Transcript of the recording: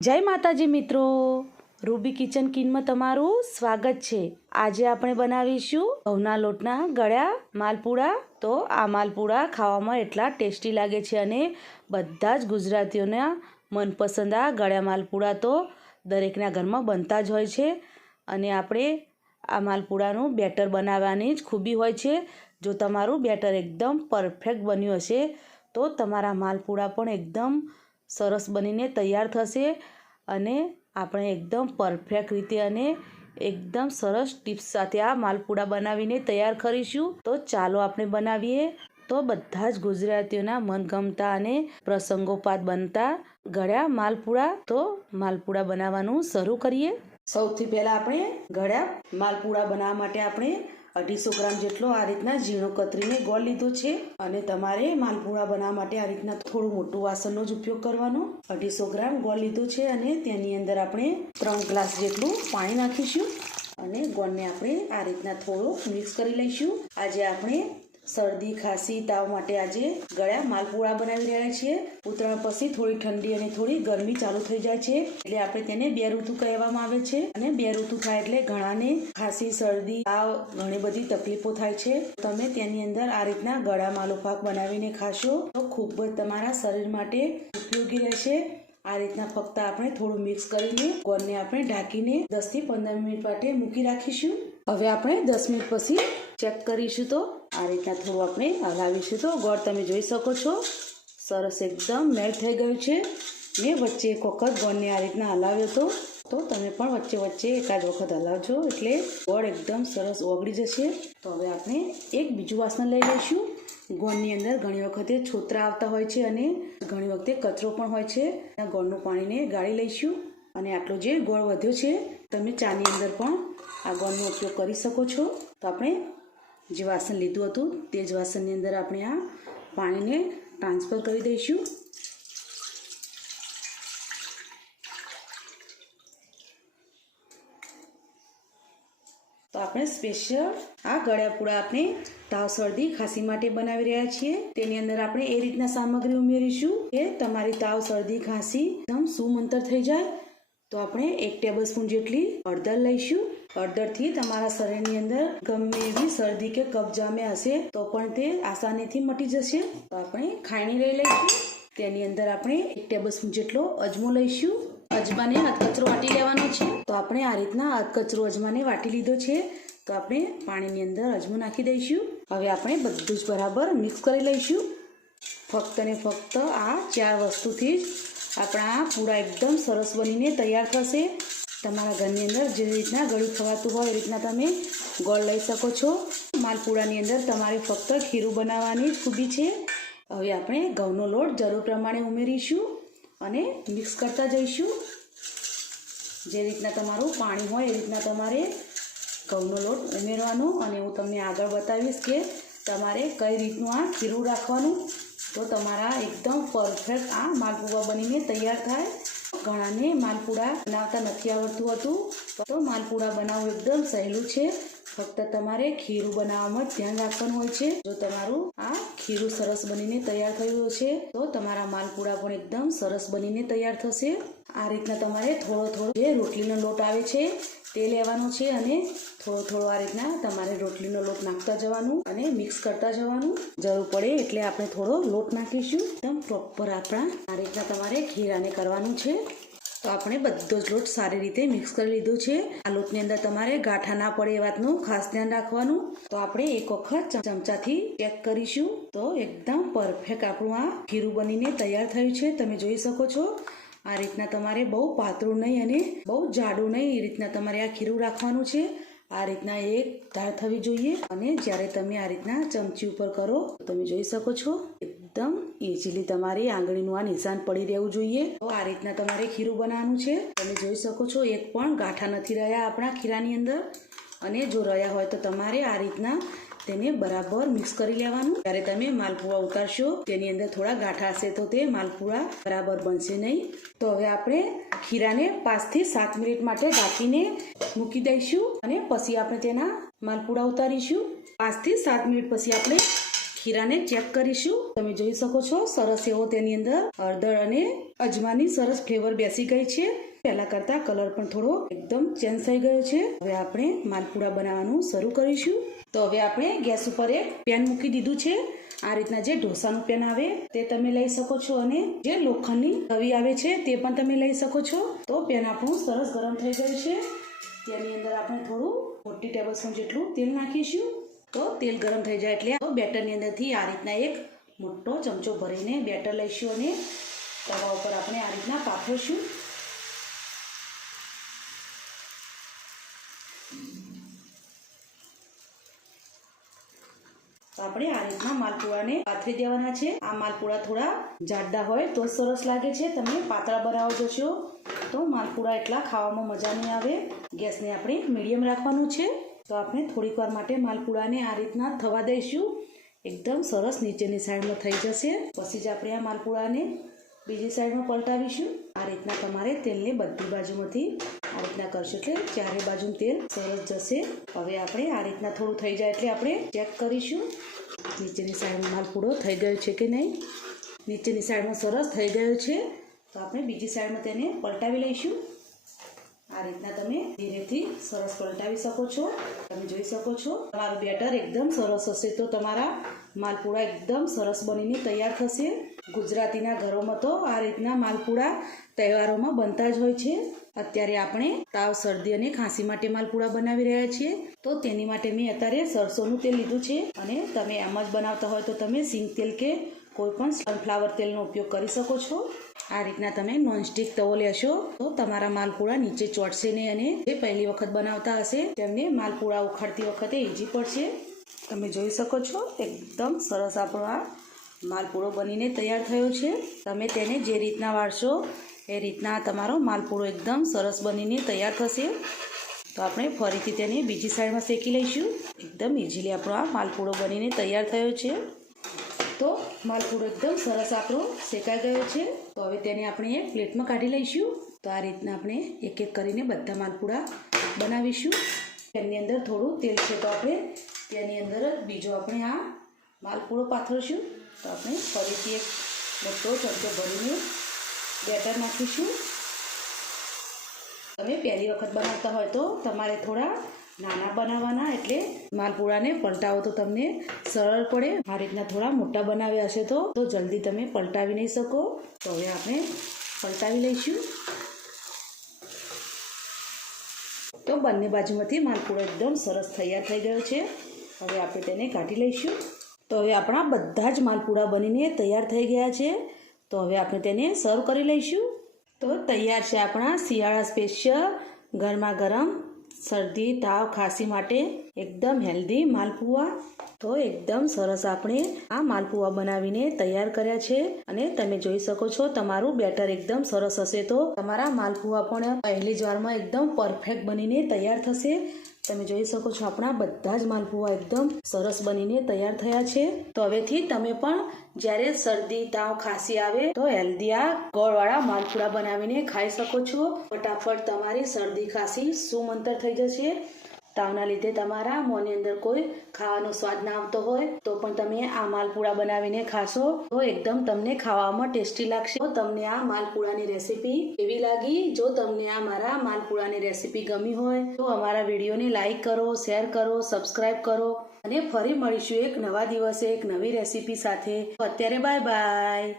જય માતાજી મિત્રો. રૂબી કિચન કિનમાં તમારું સ્વાગત છે. આજે આપણે બનાવીશું ઘઉંના લોટના ગળ્યા માલપુડા. તો આ માલપુડા ખાવામાં એટલા ટેસ્ટી લાગે છે અને બધા જ ગુજરાતીઓના મનપસંદ આ ગળ્યા માલપુડા તો દરેકના ઘરમાં બનતા જ હોય છે. અને આપણે આ માલપુડાનું બેટર બનાવવાની જ ખૂબી હોય છે. જો તમારું બેટર એકદમ પરફેક્ટ બન્યું હશે, તો તમારા માલપુડા પણ એકદમ સરસ બનીને તૈયાર થશે અને આપણે એકદમ પરફેક્ટ રીતે અને એકદમ સરસ ટિપ્સ સાથે આ માલપુડા બનાવીને તૈયાર કરીશું. તો ચાલો આપણે બનાવીએ. તો બધા જ ગુજરાતીઓના મનગમતા અને પ્રસંગોપાત બનતા ગળ્યા માલપુડા. તો માલપુડા બનાવવાનું શરૂ કરીએ. સૌથી પહેલાં આપણે ગળ્યા માલપુડા બનાવવા માટે આપણે અઢીસો ગ્રામ જેટલો આ રીતના ઝીણો કતરીને ગોળ લીધો છે અને તમારે માલપુડા બનાવવા માટે આ રીતના થોડું મોટું વાસણનો જ ઉપયોગ કરવાનો. અઢીસો ગ્રામ ગોળ લીધો છે અને તેની અંદર આપણે ત્રણ ગ્લાસ જેટલું પાણી નાખીશું અને ગોળને આપણે આ રીતના થોડું મિક્સ કરી લઈશું. આજે આપણે શરદી, ખાંસી, તાવ માટે આજે ગળ્યા માલપુડા બનાવી રહ્યા છીએ. ઉત્તરાયણ પછી થોડી ઠંડી અને થોડી ગરમી ચાલુ થઈ જાય છે, એટલે આપણે તેને બે ઋતુ કહેવામાં આવે છે. અને બે ઋતુ થાય એટલે ઘણાને ખાંસી, શરદી, તાવ, ઘણી બધી તકલીફો થાય છે. તમે તેની અંદર આ રીતના ગળા માલો પાક બનાવીને ખાશો તો ખૂબ જ તમારા શરીર માટે ઉપયોગી રહેશે. આ રીતના ફક્ત આપણે થોડું મિક્સ કરીને ગોળને આપણે ઢાંકીને દસથી પંદર મિનિટ માટે મૂકી રાખીશું. હવે આપણે દસ મિનિટ પછી ચેક કરીશું તો આ રીતના થોડું આપણે હલાવીશું તો ગોળ તમે જોઈ શકો છો. સરસ એકદમ મેલ્ટ થઈ ગયું છે. મેં વચ્ચે એક વખત ગોળને આ રીતના હલાવ્યો હતો તો તમે પણ વચ્ચે વચ્ચે એકાદ વખત હલાવજો એટલે ગોળ એકદમ સરસ ઓગળી જશે. તો હવે આપણે એક બીજું વાસણ લઈ લઈશું. ગોળની અંદર ઘણી વખતે છોતરા આવતા હોય છે અને ઘણી વખતે કચરો પણ હોય છે. ગોળનું પાણીને ગાળી લઈશું. અને આટલો જે ગોળ વધ્યો છે, તમે ચાની અંદર પણ આ ગોળનો ઉપયોગ કરી શકો છો. તો આપણે જે વાસણ લીધું હતું તે જ વાસણની અંદર આપણે આ પાણીને ટ્રાન્સફર કરી દઈશું. તો આપણે સ્પેશિયલ આ ગળ્યાપુડા આપણે તાવ, શરદી, ખાંસી માટે બનાવી રહ્યા છીએ. તેની અંદર આપણે એ રીતના સામગ્રી ઉમેરીશું કે તમારી તાવ, શરદી, ખાંસી એકદમ સુમંતર થઈ જાય. તો આપણે એક ટેબલ સ્પૂન જેટલી હળદર લઈશું. હળદરથી તમારા શરીરની અંદર ગમે એવી શરદી કે કબજામે હશે તો પણ તે આસાનીથી મટી જશે. તો આપણે ખાયણી લઈ લઈશું. તેની અંદર આપણે એક ટેબલ સ્પૂન જેટલો અજમો લઈશું. અજમાને અધકચરો વાટી લેવાનો છે. તો આપણે આ રીતના અધકચરો અજમાને વાટી લીધો છે. તો આપણે પાણીની અંદર અજમો નાખી દઈશું. હવે આપણે બધું જ બરાબર મિક્સ કરી લઈશું. ફક્ત ને ફક્ત આ ચાર વસ્તુથી જ આપણા પૂરા એકદમ સરસ બનીને તૈયાર થશે. તમારા ઘરની અંદર જે રીતના ગળ્યું ખવાતું હોય એ રીતના તમે ગોળ લઈ શકો છો. માલપુડાની અંદર તમારે ફક્ત ખીરું બનાવવાની જ ખૂબી છે. હવે આપણે ઘઉંનો લોટ જરૂર પ્રમાણે ઉમેરીશું અને મિક્સ કરતા જઈશું. જે રીતના તમારું પાણી હોય એ રીતના તમારે ઘઉંનો લોટ ઉમેરવાનો અને હું તમને આગળ બતાવીશ કે તમારે કઈ રીતનું આ ખીરું રાખવાનું. તો તમારા એકદમ પરફેક્ટ આ માલપુડા બનીને તૈયાર થાય. ઘણાને માલપુડા બનાવતા નથી આવડતું હતું. તો માલપુડા બનાવવું એકદમ સહેલું છે. ફક્ત તમારે ખીરું બનાવવામાં ધ્યાન રાખવાનું હોય છે. જો તમારું આ ખીરું સરસ બનીને તૈયાર થયું છે, તો તમારા માલપુડા પણ એકદમ સરસ બનીને તૈયાર થશે. આ રીતના તમારે થોડો થોડો જે રોટલીનો લોટ આવે છે, તે લેવાનો છે અને થોડો થોડો આ રીતના તમારે રોટલીનો લોટ નાખતા જવાનું અને મિક્સ કરતા જવાનું. જરૂર પડે એટલે આપણે થોડો લોટ નાખીશું. એકદમ પ્રોપર આપણા આ રીતના તમારે ખીરાને કરવાનું છે. તો આપણે બધો જ લોટ સારી રીતે મિક્સ કરી લીધો છે. આ લોટની અંદર તમારે ગાંઠા ના પડે એ વાતનું ખાસ ધ્યાન રાખવાનું. તો આપણે એક વખત ચમચાથી ચેક કરીશું. તો એકદમ પરફેક્ટ આપણું આ ખીરું બનીને તૈયાર થયું છે. તમે જોઈ શકો છો, આ રીતના તમારે બહુ પાતળું નહીં અને બહુ જાડું નહીં એ રીતના તમારે આ ખીરું રાખવાનું છે. આ રીતના એક ધાર થવી જોઈએ અને જ્યારે તમે આ રીતના ચમચી ઉપર કરો તમે જોઈ શકો છો એકદમ ઇઝીલી તમારી આંગળીનું આ નિશાન પડી રહેવું જોઈએ. તો આ રીતના તમારે ખીરું બનાવવાનું છે. તમે જોઈ શકો છો એક પણ ગાંઠા નથી રહ્યા આપણા ખીરાની અંદર. અને જો રહ્યા હોય તો તમારે આ રીતના તેને બરાબર મિક્સ કરી લેવાનું. જ્યારે તમે માલપુઆ ઉતારશો, તેની અંદર થોડા ગાંઠા હશે તો તે માલપુઆ બરાબર બનશે નહીં. તો હવે આપણે ખીરાને પાંચથી સાત મિનિટ માટે ઢાંકીને મૂકી દઈશું અને પછી આપણે તેના માલપુડા ઉતારીશું. પાંચથી સાત મિનિટ પછી આપણે ખીરાને ચેક કરીશું. તમે જોઈ શકો છો, સરસ એવો તેની અંદર હળદર અને અજમાની સરસ ફ્લેવર બેસી ગઈ છે. પહેલા કરતા કલર પણ થોડો એકદમ ચેન્જ થઈ ગયો છે. હવે આપણે માલપુડા બનાવવાનું શરૂ કરીશું. તો હવે આપણે ગેસ ઉપર એક પેન મૂકી દીધું છે. આ રીતના જે ઢોસાનું પેન આવે તે તમે લઈ શકો છો અને જે લોખંડની તવી આવે છે તે પણ તમે લઈ શકો છો. તો પેન આપણું સરસ ગરમ થઈ ગયું છે. તેની અંદર આપણે થોડું મોટી ટેબલ સ્પૂન જેટલું તેલ નાખીશું. તો તેલ ગરમ થઈ જાય એટલે બેટરની અંદરથી આ રીતના એક મોટો ચમચો ભરીને બેટર લઈશું અને તવા ઉપર આપણે આ રીતના પાથરશું. આપણે આ રીતના માલપુડાને પાથરી દેવાના છે. આ માલપુડા થોડા જાડા હોય તો સરસ લાગે છે. તમે પાતળા બનાવો જશો તો માલપુડા એટલા ખાવામાં મજા નહીં આવે. ગેસને આપણે મીડિયમ રાખવાનું છે. તો આપણે થોડીક વાર માટે માલપુડાને આ રીતના થવા દઈશું. એકદમ સરસ નીચેની સાઈડમાં થઈ જશે. પછી જ આપણે આ માલપુડાને બીજી સાઈડમાં પલટાવીશું. આ રીતના તમારે તેલને બધી બાજુમાંથી આ રીતના કરશું એટલે ચારે બાજુ તેલ સરસ જશે. હવે આપણે આ રીતના થોડું થઈ જાય એટલે આપણે ચેક કરીશું નીચેની સાઈડમાં માલપુડો થઈ ગયો છે કે નહીં. નીચેની સાઈડમાં સરસ થઈ ગયો છે. તો આપણે બીજી સાઈડમાં તેને પલટાવી લઈશું. આ રીતના તમે ધીરેથી સરસ પલટાવી શકો છો. તમે જોઈ શકો છો, તમારું બેટર એકદમ સરસ હશે. તો તમારા માલપુડા એકદમ સરસ બનીને તૈયાર થશે. ગુજરાતીના ઘરોમાં તો આ રીતના માલપુડા તહેવારોમાં બનતા જ હોય છે. અત્યારે આપણે તાવ, શરદી અને ખાંસી માટે માલપુડા બનાવી રહ્યા છીએ. તો તેની માટે મેં અત્યારે સરસોનું તેલ લીધું છે. અને તમે એમ જ બનાવતા હોય તો તમે સિંગ તેલ કે કોઈ પણ સનફ્લાવર તેલનો ઉપયોગ કરી શકો છો. આ રીતના તમે નોનસ્ટિક તવો લેશો. તો તમારા માલપુડા નીચે ચોટશે નહીં અને જે પહેલી વખત બનાવતા હશે તેમને માલપુડા ઉખાડતી વખતે ઈજી પડશે. તમે જોઈ શકો છો, એકદમ સરસ આપણો આ માલપુડો બનીને તૈયાર થયો છે. તમે તેને જે રીતના વાળશો એ રીતના તમારો માલપુડો એકદમ સરસ બનીને તૈયાર થશે. તો આપણે ફરીથી તેને બીજી સાઈડમાં શેકી લઈશું. એકદમ ઇઝીલી આપણો આ માલપુડો બનીને તૈયાર થયો છે. તો માલપુડો એકદમ સરસ આપણો શેકાઈ ગયો છે. તો હવે તેને આપણે એક પ્લેટમાં કાઢી લઈશું. તો આ રીતના આપણે એક એક કરીને બધા માલપુડા બનાવીશું. તેની અંદર થોડું તેલ છે તો આપણે તેની અંદર બીજો આપણે આ માલપુડો પાથરશું. તો આપણે ફરીથી એક મોટો ચમચો ભરીને બેટર નાખીશું. તમે પહેલી વખત બનાવતા હોય તો તમારે થોડા નાના બનાવવાના એટલે માલપુડાને પલટાવો. તો તમને સરળ પડે. આ રીતના થોડા મોટા બનાવ્યા છે તો. તો જલ્દી તમે પલટાવી નહીં શકો. તો હવે આપણે પલટાવી લઈશું. તો બંને બાજુમાંથી માલપુડો એકદમ સરસ તૈયાર થઈ ગયો છે. હવે આપણે તેને કાઢી લઈશું. તો હવે આપણા બધા જ માલપુડા બનીને તૈયાર થઈ ગયા છે. તો હવે આપણે તેને સર્વ કરી લઈશું. તો તૈયાર છે આપણા શિયાળા સ્પેશિયલ ગરમા ગરમ શરદી, તાવ, ખાંસી માટે એકદમ હેલ્ધી માલપુઆ. તો એકદમ સરસ આપણે આ માલપુઆ બનાવીને તૈયાર કર્યા છે અને તમે જોઈ શકો છો તમારું બેટર એકદમ સરસ હશે તો તમારા માલપુઆ પણ પહેલી જ વારમાં એકદમ પરફેક્ટ બનીને તૈયાર થશે. તમે જોઈ શકો છો, આપણા બધા જ માલપુઆ એકદમ સરસ બનીને તૈયાર થયા છે. તો હવેથી તમે પણ જ્યારે શરદી, તાવ, ખાંસી આવે, તો હેલ્ધી આ ગોળવાળા માલપુડા બનાવીને ખાઈ શકો છો. ફટાફટ તમારી શરદી, ખાંસી સુમંતર થઈ જશે. તાવના લીધે તમારા મોંની અંદર કોઈ ખાવાનો સ્વાદ ના આવતો હોય, તો પણ તમે આ માલપુડા બનાવીને ખાશો. તો એકદમ તમને ખાવામાં ટેસ્ટી લાગશે. તો તમને આ માલપુડાની રેસીપી કેવી લાગી? જો તમને આ મારા માલપુડાની રેસીપી ગમી હોય, તો અમારા વિડીયોને લાઇક કરો, શેર કરો સબસ્ક્રાઈબ કરો. અને ફરી મળીશું એક નવા દિવસે એક નવી રેસીપી સાથે. અત્યારે બાય બાય.